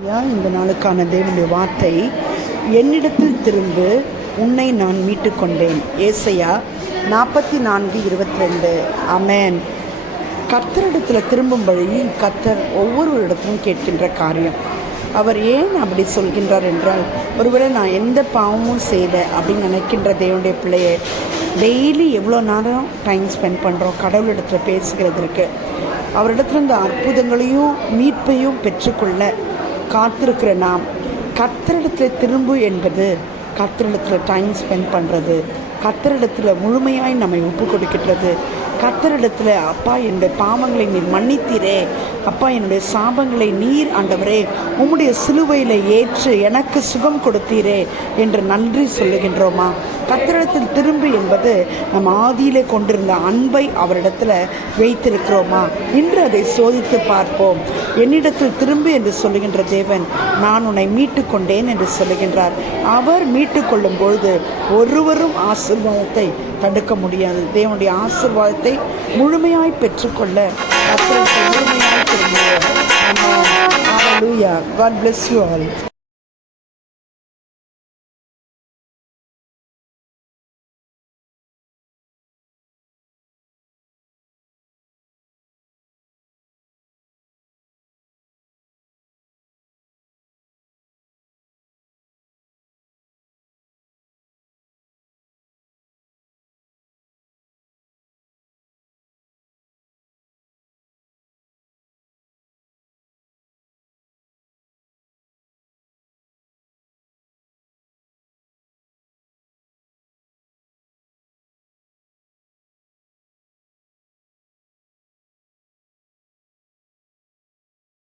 இந்த நாளுக்கான தேவனுடைய வார்த்தை என்னிடத்தில் திரும்பு உன்னை நான் மீட்டு கொண்டேன் ஏசையா நாற்பத்தி நான்கு இருபத்தி ரெண்டு அமேன் கர்த்தரிடத்தில் திரும்பும் வழி கர்த்தர் ஒவ்வொருவரிடத்திலும் கேட்கின்ற காரியம். அவர் ஏன் அப்படி சொல்கின்றார் என்றால் ஒருவேளை நான் எந்த பாவமும் செய்த அப்படின்னு நினைக்கின்ற தேவனுடைய பிள்ளையை டெய்லி எவ்வளோ நேரம் டைம் ஸ்பெண்ட் பண்ணுறோம் கடவுளிடத்தில் பேசுகிறதற்கு அவரிடத்துல இந்த அற்புதங்களையும் மீட்பையும் பெற்றுக்கொள்ள காத்திருக்கிற நாம். கத்தரிடத்தில் திரும்பு என்பது கத்தரிடத்தில் டைம் ஸ்பெண்ட் பண்ணுறது கத்தரிடத்தில் முழுமையாய் நம்மை ஒப்பு கொடுக்கின்றது கர்த்தரிடத்தில் அப்பா என்னுடைய பாவங்களை நீர் மன்னித்தீரே. அப்பா என்னுடைய சாபங்களை நீர் ஆண்டவரே உம்முடைய சிலுவையில் ஏற்று எனக்கு சுகம் கொடுத்தீரே என்று நன்றி சொல்லுகின்றோமா? கத்திரத்தில் திரும்பு என்பது நம் ஆதியிலே கொண்டிருந்த அன்பை அவரிடத்தில் வைத்திருக்கிறோமா? இன்று அதை சோதித்து பார்ப்போம். என்னிடத்தில் திரும்பு என்று சொல்லுகின்ற தேவன் நான் உன்னை மீட்டு கொண்டேன் என்று சொல்லுகின்றார். அவர் மீட்டு கொள்ளும் பொழுது ஒருவரும் ஆசீர்வாதத்தை தடுக்க முடியாது தேவனுடைய ஆசீர்வாதத்தை முழுமையாய் பெற்றுக்கொள்ள முழுமையாய் திரும்புவோம் Hallelujah. God bless you all.